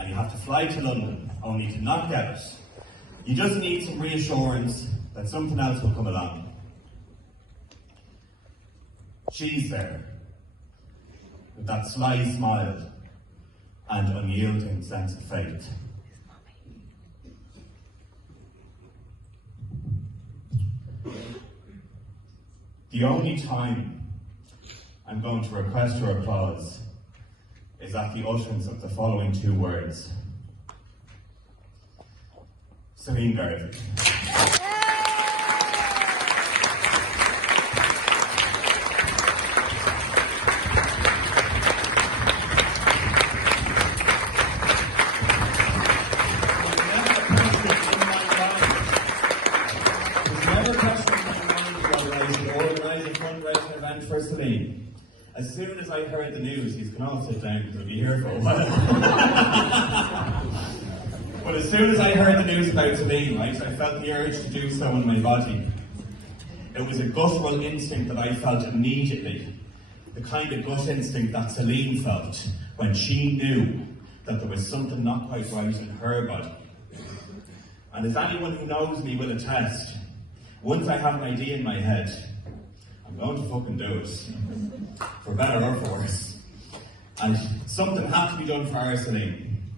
and you have to fly to London, only to not get it. You just need some reassurance that something else will come along. She's there, with that sly smile and unyielding sense of faith. The only time I'm going to request your applause is at the utterance of the following two words. Celine Garvey. For Celine. As soon as I heard the news, he's can all sit down because we'll be here for a while. But as soon as I heard the news about Celine, right, I felt the urge to do so in my body. It was a guttural instinct that I felt immediately. The kind of gut instinct that Celine felt when she knew that there was something not quite right in her body. And as anyone who knows me will attest, once I have an idea in my head, I'm going to fucking do it, for better or for worse. And something had to be done for our Celine.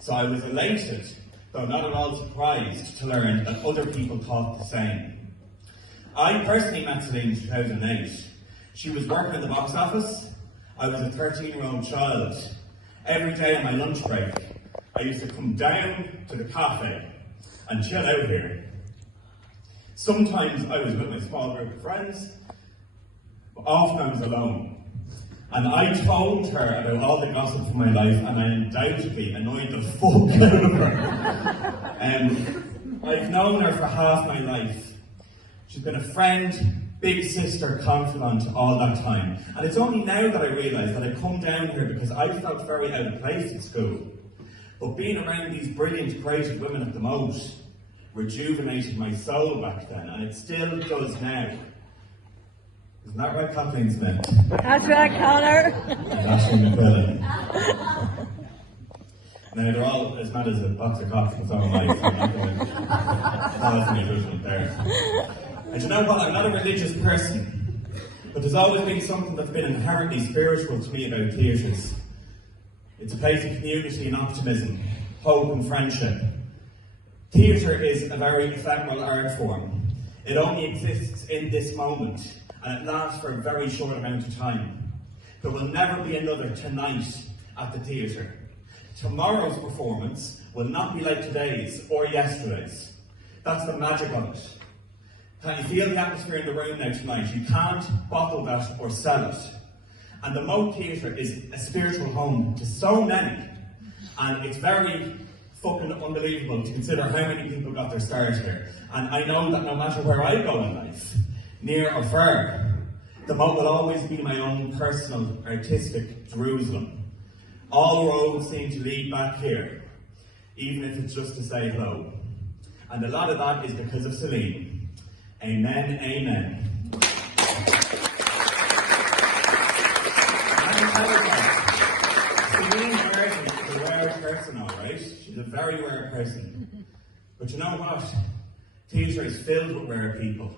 So I was elated, though not at all surprised, to learn that other people thought the same. I personally met Celine in 2008. She was working at the box office. I was a 13-year-old child. Every day on my lunch break, I used to come down to the cafe and chill out here. Sometimes I was with my small group of friends, but often I was alone. And I told her about all the gossip from my life, and I undoubtedly annoyed the fuck out of her. I've known her for half my life. She's been a friend, big sister, confidant all that time. And it's only now that I realise that I've come down here because I felt very out of place at school. But being around these brilliant, creative women at the moat rejuvenated my soul back then, and it still does now. Isn't that right, Kathleen Smith? That's right, Conor. And Ashley McQuillan. Now, they're all as mad as a box of cocks in its own life. I'm not going to pause any judgment there. And you know what? I'm not a religious person, but there's always been something that's been inherently spiritual to me about theatres. It's a place of community and optimism, hope and friendship. Theatre is a very ephemeral art form. It only exists in this moment, and it lasts for a very short amount of time. There will never be another tonight at the theatre. Tomorrow's performance will not be like today's or yesterday's. That's the magic of it. Can you feel the atmosphere in the room now tonight? You can't bottle that or sell it. And the Moat Theatre is a spiritual home to so many, and it's very fucking unbelievable to consider how many people got their start here. And I know that no matter where I go in life, near or far, the Moat will always be my own personal, artistic Jerusalem. All roads seem to lead back here, even if it's just to say hello. And a lot of that is because of Celine. Amen, amen. Celine Garvey is a rare person, all right? She's a very rare person. But you know what? Theatre is filled with rare people.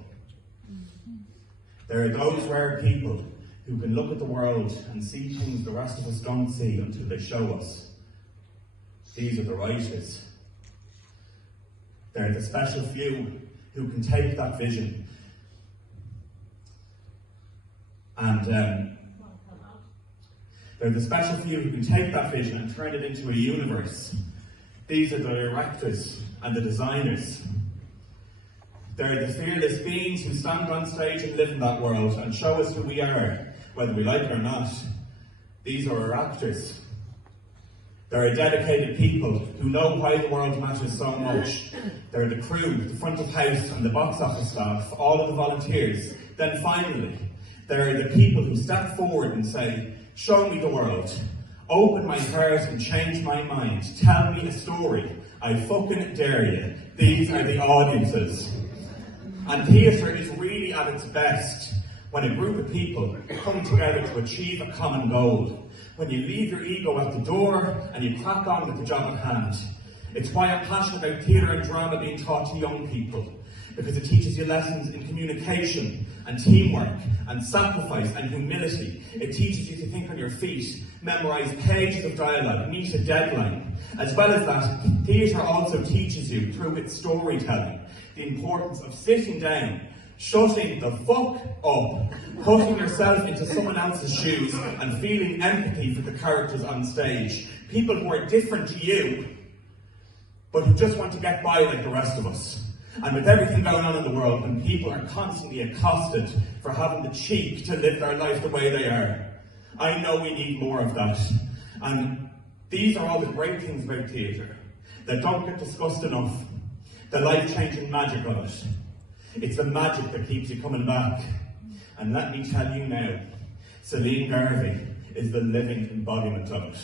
There are those rare people who can look at the world and see things the rest of us don't see until they show us. These are the writers. They're the special few who can take that vision and they're the special few who can take that vision and turn it into a universe. These are the directors and the designers. They're the fearless beings who stand on stage and live in that world and show us who we are, whether we like it or not. These are our actors. They're a dedicated people who know why the world matters so much. They're the crew, the front of house and the box office staff, all of the volunteers. Then finally, they're the people who step forward and say, show me the world. Open my heart and change my mind. Tell me a story. I fucking dare you. These are the audiences. And theatre is really at its best when a group of people come together to achieve a common goal, when you leave your ego at the door and you crack on with the job at hand. It's why I'm passionate about theatre and drama being taught to young people, because it teaches you lessons in communication and teamwork and sacrifice and humility. It teaches you to think on your feet, memorise pages of dialogue, meet a deadline. As well as that, theatre also teaches you, through its storytelling, the importance of sitting down, shutting the fuck up, putting yourself into someone else's shoes and feeling empathy for the characters on stage. People who are different to you, but who just want to get by like the rest of us. And with everything going on in the world, and people are constantly accosted for having the cheek to live their life the way they are, I know we need more of that. And these are all the great things about theatre that don't get discussed enough. The life-changing magic of it. It's the magic that keeps you coming back. And let me tell you now, Celine Garvey is the living embodiment of it.